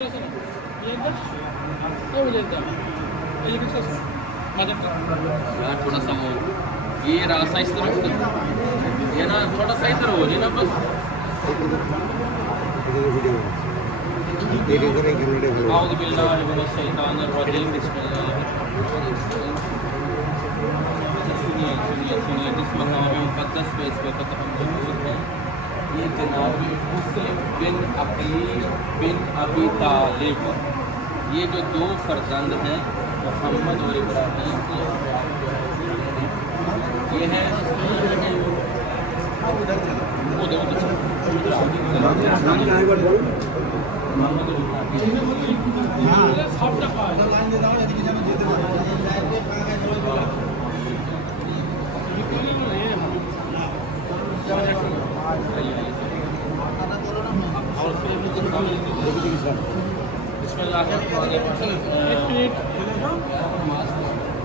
यार थोड़ा सा वो ये रास्ता इस तरफ से ये ना थोड़ा सा इधर हो जाए ना बस। आउज़ बिल्लाहि मिनश शैतानिर रजीम बिस्मिल्लाह। सुनिए जिस मकाम मुक़द्दस पे इस वक्त हम मौजूद हैं ये जनाब मुस्लिम बिन अकील बिन अबी तालिब, ये जो दो फर्जंद हैं मोहम्मद और इब्राहीम के, ये हैं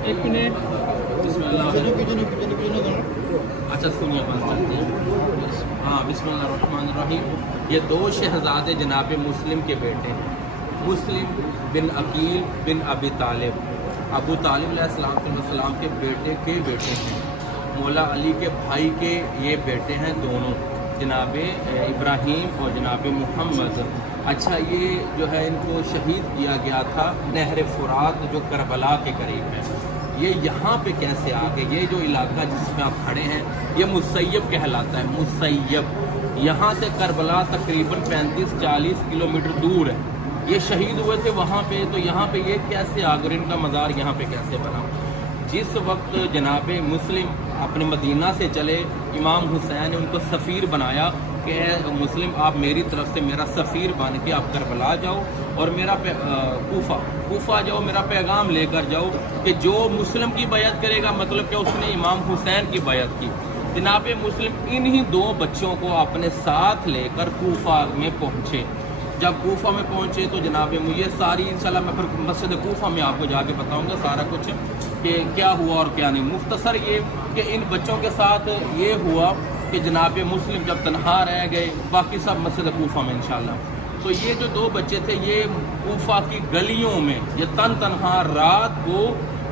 एक मिनट अच्छा सुनिए बात करते हैं। हाँ बिस्मिल्लाहिर्रहमानिर्रहीम। ये दो शहजादे जनाब मुस्लिम के बेटे हैं, मुस्लिम बिन अकील बिन अबी तालिब, अबू तालिब अलैहिस्सलाम के बेटे हैं, मौला अली के भाई के ये बेटे हैं दोनों, जनाब इब्राहीम और जनाब मुहम्मद। अच्छा ये जो है इनको शहीद किया गया था नहर फुरात जो करबला के करीब है। ये यहाँ पे कैसे आ गए? ये जो इलाका जिसमें आप खड़े हैं ये मुसैयब कहलाता है, मुसैयब। यहाँ से करबला तकरीबन 35-40 किलोमीटर दूर है। ये शहीद हुए थे वहाँ पे, तो यहाँ पे ये कैसे आ गए? इनका मज़ार यहाँ पे कैसे बना? जिस वक्त जनाब मुस्लिम अपने मदीना से चले, इमाम हुसैन ने उनको सफ़ीर बनाया कि मुस्लिम आप मेरी तरफ से मेरा सफ़ीर बन के आप करबला जाओ और मेरा कूफा जाओ, मेरा पैगाम लेकर जाओ कि जो मुस्लिम की बैत करेगा, मतलब कि उसने इमाम हुसैन की बैत की। जनाब मुस्लिम इन्हीं दो बच्चों को अपने साथ लेकर कूफा में पहुँचे। जब कूफा में पहुँचे तो जनाब ये सारी इंशाल्लाह मैं फिर मस्जिद कूफा में आपको जाके बताऊँगा सारा कुछ कि क्या हुआ और क्या नहीं। मुख्तसर ये कि इन बच्चों के साथ ये हुआ कि जनाब मुस्लिम जब तनहा रह गए, बाकी सब मस्जिद कूफा में इंशाल्लाह। तो ये जो दो बच्चे थे ये कूफा की गलियों में ये तनहा रात को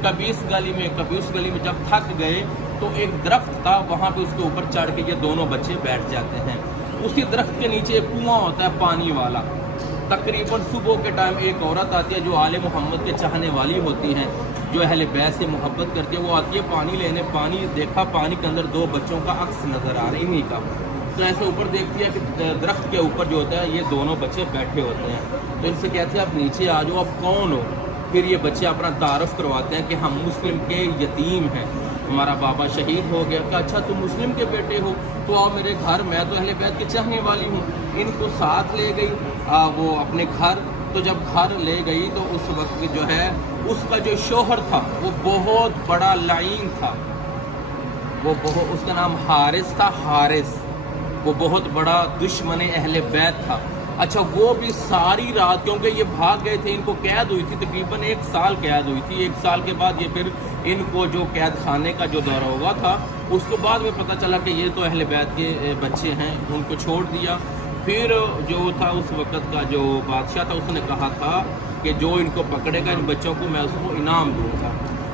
कभी इस गली में कभी उस गली में जब थक गए तो एक दरख्त था, वहाँ पे उसके ऊपर चढ़ के ये दोनों बच्चे बैठ जाते हैं। उसी दरख्त के नीचे एक कुआं होता है पानी वाला। तकरीबन सुबह के टाइम एक औरत आती है जो आले मोहम्मद के चाहने वाली होती हैं, जो अहले बैत से मोहब्बत करती है, वो आती है पानी लेने। पानी देखा, पानी के अंदर दो बच्चों का अक्स नज़र आ रहा है इन्हीं का। तो ऐसे ऊपर देखती है कि दरख्त के ऊपर जो होता है ये दोनों बच्चे बैठे होते हैं। तो इनसे कहते हैं आप नीचे आ जाओ, आप कौन हो? फिर ये बच्चे अपना तारफ़ करवाते हैं कि हम मुस्लिम के यतीम हैं, हमारा बाबा शहीद हो गया। कि अच्छा तुम मुस्लिम के बेटे हो तो आओ मेरे घर, मैं तो अहले बैत की चाहने वाली हूँ। इनको साथ ले गई वो अपने घर। तो जब घर ले गई तो उस वक्त जो है उसका जो शोहर था वो बहुत बड़ा लाइन था, उसका नाम हारिस था। हारिस वो बहुत बड़ा दुश्मन अहले बैत था। अच्छा वो भी सारी रात, क्योंकि ये भाग गए थे, इनको कैद हुई थी तकरीबन 1 साल कैद हुई थी। 1 साल के बाद ये फिर इनको जो कैद खाने का जो दौरा हुआ था उसके बाद में पता चला कि ये तो अहले बैत के बच्चे हैं, उनको छोड़ दिया। फिर जो था उस वक़्त का जो बादशाह था उसने कहा था कि जो इनको पकड़ेगा इन बच्चों को मैं उसको इनाम दूँगा।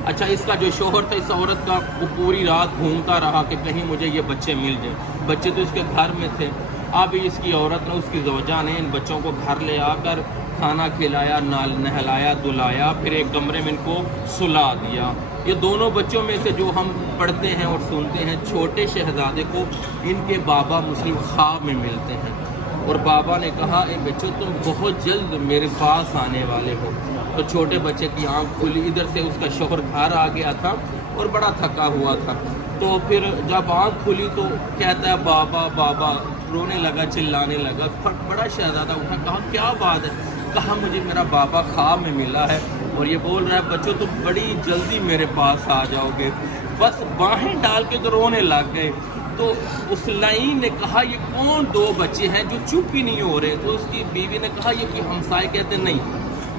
अच्छा इसका जो शोहर था इस औरत का वो पूरी रात घूमता रहा कि कहीं मुझे ये बच्चे मिल जाए। बच्चे तो इसके घर में थे। अब इसकी औरत ने, उसकी ज़ौजा ने इन बच्चों को घर ले आकर खाना खिलाया, नहलाया, धुलाया, फिर एक कमरे में इनको सुला दिया। ये दोनों बच्चों में से जो हम पढ़ते हैं और सुनते हैं, छोटे शहजादे को इनके बाबा मुस्लिम ख्वाब में मिलते हैं और बाबा ने कहा ए बच्चों तुम बहुत जल्द मेरे पास आने वाले हो। तो छोटे बच्चे की आंख खुली, इधर से उसका शौहर घर आ गया था और बड़ा थका हुआ था। तो फिर जब आंख खुली तो कहता है बाबा बाबा, रोने लगा, चिल्लाने लगा। बड़ा शहजादा उठा, कहा क्या बात है? कहा मुझे मेरा बाबा ख्वाब में मिला है और ये बोल रहा है बच्चों तुम बड़ी जल्दी मेरे पास आ जाओगे। बस बाहें डाल के तो रोने लग गए। तो उस लाइन ने कहा ये कौन दो बच्चे हैं जो चुप ही नहीं हो रहे? तो उसकी बीवी ने कहा ये कि हमसाए कहते नहीं,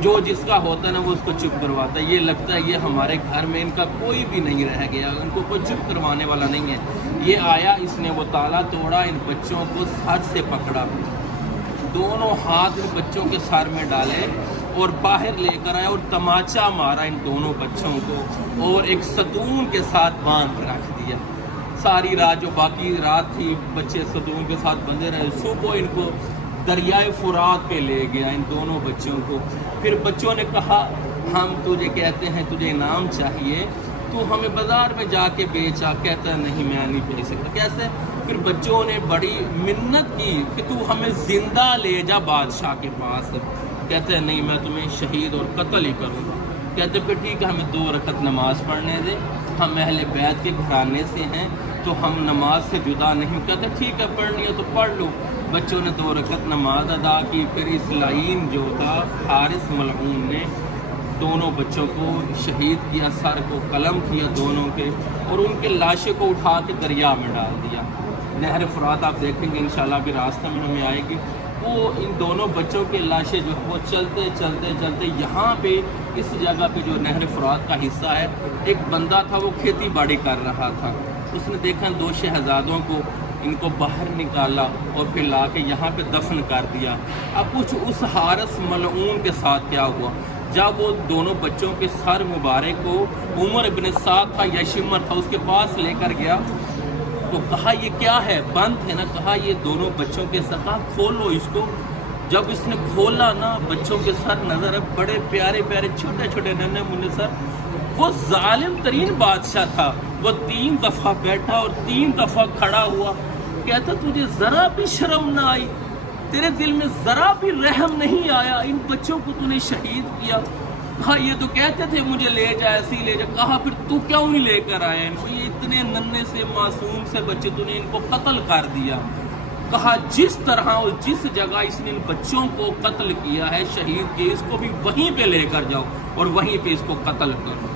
जो जिसका होता है ना वो उसको चुप करवाता है। ये लगता है ये हमारे घर में इनका कोई भी नहीं रह गया, इनको कोई चुप करवाने वाला नहीं है। ये आया, इसने वो ताला तोड़ा, इन बच्चों को सर से पकड़ा دونوں ہاتھ بچوں کے سر میں ڈالے اور باہر لے کر آیا اور تماچا مارا ان دونوں بچوں کو اور ایک ستون کے ساتھ باندھ کے رکھ دیا. ساری رات جو باقی رات تھی بچے ستون کے ساتھ بندھے رہے. صبح ان کو دریائے فرات پہ لے گیا ان دونوں بچوں کو. پھر بچوں نے کہا ہم تجھے کہتے ہیں تجھے انعام چاہیے, تو ہمیں بازار میں جا کے بیچا. کہتا ہے نہیں میں نہیں بیچ سکتا. کیسے؟ پھر بچوں نے بڑی منت کی کہ تو ہمیں زندہ لے جا بادشاہ کے پاس. کہتے ہیں نہیں میں تمہیں شہید اور قتل ہی کروں گا. کہتے پھر ٹھیک ہے ہمیں 2 رکعت نماز پڑھنے دے, ہم اہل بیت کے گھرانے سے ہیں تو ہم نماز سے جدا نہیں. کہتے ٹھیک ہے پڑھنی ہے تو پڑھ لو. بچوں نے 2 رکعت نماز ادا کی. پھر اس لعین جو تھا حارث ملعون نے دونوں بچوں کو شہید کیا, سر کو قلم کیا دونوں کے, اور ان کے لاشیں کو اٹھا کے دریا میں ڈال دیا. نہر فرات آپ دیکھیں گے انشاءاللہ بھی راستہ میں ہمیں آئے گی. وہ ان دونوں بچوں کے لاشیں جو وہ چلتے چلتے چلتے یہاں پہ اس جگہ پہ جو نہر فرات کا حصہ ہے, ایک بندہ تھا وہ کھیتی باڑی کر رہا تھا. اس نے دیکھا 2 شہزادوں کو, ان کو باہر نکالا اور پھر لا کے یہاں پہ دفن کر دیا. اب کچھ اس حارث ملعون کے ساتھ کیا ہوا, جب وہ دونوں بچوں کے سر مبارک کو عمر ابن سعد تھا یا شمر تھا اس کے پاس لے کر گیا تو کہا یہ کیا ہے, بند ہے نا. کہا یہ دونوں بچوں کے سر, کہا کھولو اس کو. جب اس نے کھولا نا بچوں کے سر نظر ہے, بڑے پیارے پیارے چھوٹے چھوٹے ننھے منھے سر. وہ ظالم ترین بادشاہ تھا. وہ 3 دفعہ بیٹھا اور 3 دفعہ کھڑا ہوا. کہتا تجھے ذرا بھی شرم نہ آئی, تیرے دل میں ذرا بھی رحم نہیں آیا, ان بچوں کو تو نے شہید کیا. کہا یہ تو کہتے تھے مجھے لے جا ایسے ہی لے جا. کہا پھر تو کیوں نہیں لے کر آیا ان کو, یہ اتنے ننھے سے معصوم سے بچے تو نے ان کو قتل کر دیا. کہا جس طرح اور جس جگہ اس نے ان بچوں کو قتل کیا ہے شہید کیا, اس کو بھی وہیں پہ لے کر جاؤ اور وہیں پہ اس کو قتل کرو.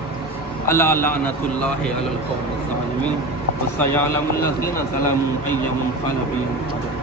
اللہ لعنت اللہ علی القوم الظالمین وسیعلم الذین ظلموا ای منقلب.